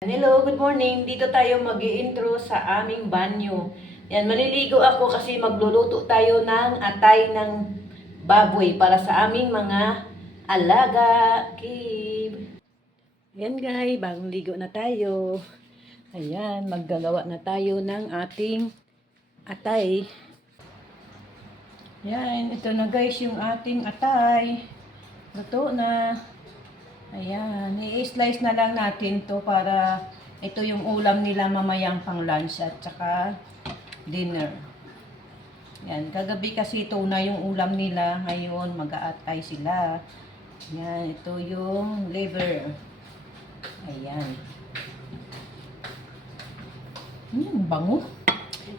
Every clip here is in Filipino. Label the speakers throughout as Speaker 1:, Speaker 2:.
Speaker 1: Hello, good morning. Dito tayo mag intro sa aming banyo. Yan, maliligo ako kasi magluluto tayo ng atay ng baboy para sa aming mga alaga. Kib. Yan guys, bagong ligo na tayo. Ayan, maggagawa na tayo ng ating atay. Yan, ito na guys yung ating atay. Luto na. Ayan, i-slice na lang natin to para ito yung ulam nila mamayang pang lunch at saka dinner. Yan, kagabi kasi ito na yung ulam nila. Ngayon, mag-aatay sila. Yan, ito yung liver. Ayan. Hmm, bango.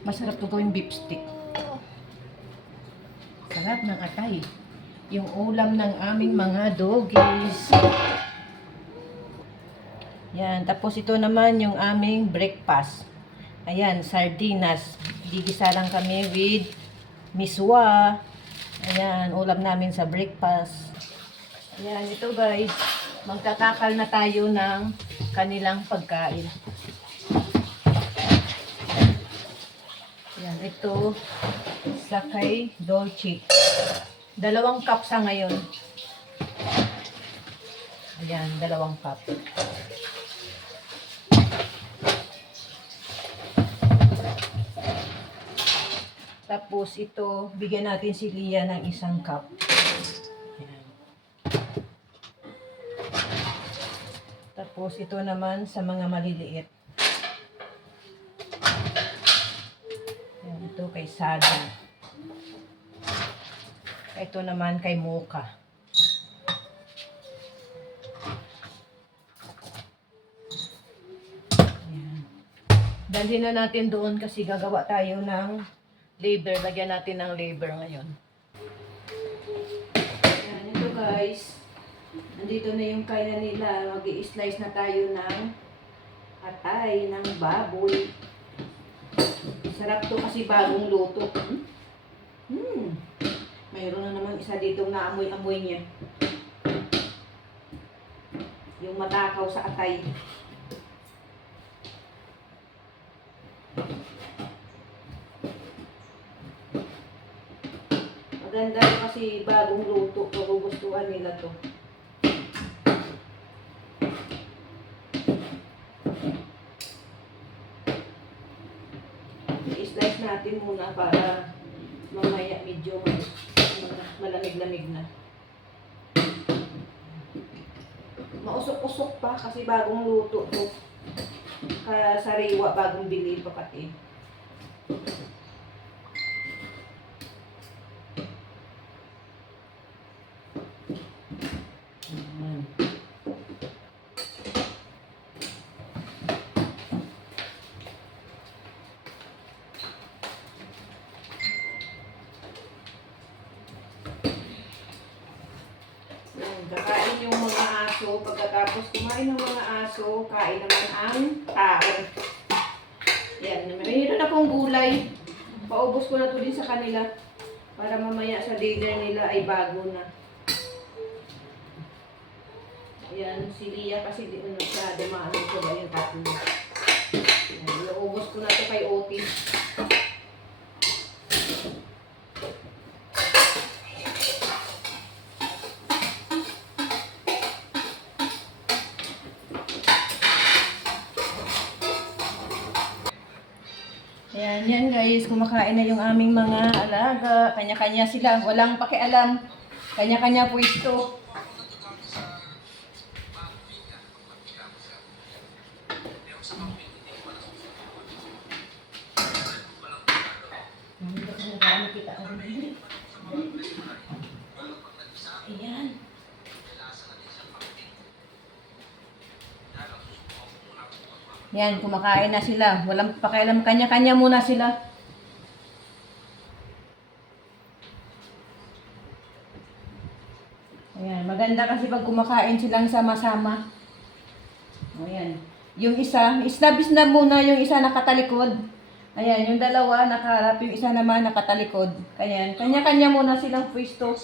Speaker 1: Masarap to gawing beef stick. Sarap ng atay. Yung ulam ng aming mga doggies. Yan. Tapos ito naman yung aming breakfast. Ayan, sardinas. Gigisa lang kami with miswa. Ayan, ulam namin sa breakfast. Ayan, ito guys. Magtatakal na tayo ng kanilang pagkain. Ayan, ito sa kay Dolce. Dalawang cup sa ngayon. Ayan, dalawang cup. Tapos ito, bigyan natin si Lia ng isang cup. Ayan. Tapos ito naman sa mga maliliit. Ayan, ito kay Sada. Ito naman kay Mocha. Ayan. Dalhin na natin doon kasi gagawa tayo ng labor. Lagyan natin ng labor ngayon. Ayan, ito guys. Nandito na yung kaya nila. mag slice na tayo ng atay, ng baboy. Sarap to kasi bagong luto. Hmm? Hmm. Mayroon na naman isa dito na amoy-amoy niya. Yung matakaw sa atay. Maganda kasi bagong luto. Magugustuhan nila to. I-slice natin muna para mamaya medyo malamig-lamig na. Mausok-usok pa kasi bagong luto to. Kaya sariwa bagong bili pa pati. Kakain yung mga aso. Pagkatapos kumain ng mga aso, kain naman ang tao. Yan, mayroon akong gulay. Paubos ko na to din sa kanila. Para mamaya sa dinner nila ay bago na. Ayan, si Lia kasi di ano siya, dumaan ko ba yung tatlo. Ayan, iubos ko na to kay Otis. Ayan, yan guys, kumakain na yung aming mga alaga. Kanya-kanya sila, walang pakialam. Kanya-kanya pwesto. Ayan. Yan, kumakain na sila. Walang pakialam. Kanya-kanya muna sila. Ayan, maganda kasi pag kumakain silang sama-sama. Ayan. Yung isa, isnabis na muna yung isa nakatalikod. Ayan, yung dalawa nakaharap, yung isa naman nakatalikod. Ayan, kanya-kanya muna silang pwesto.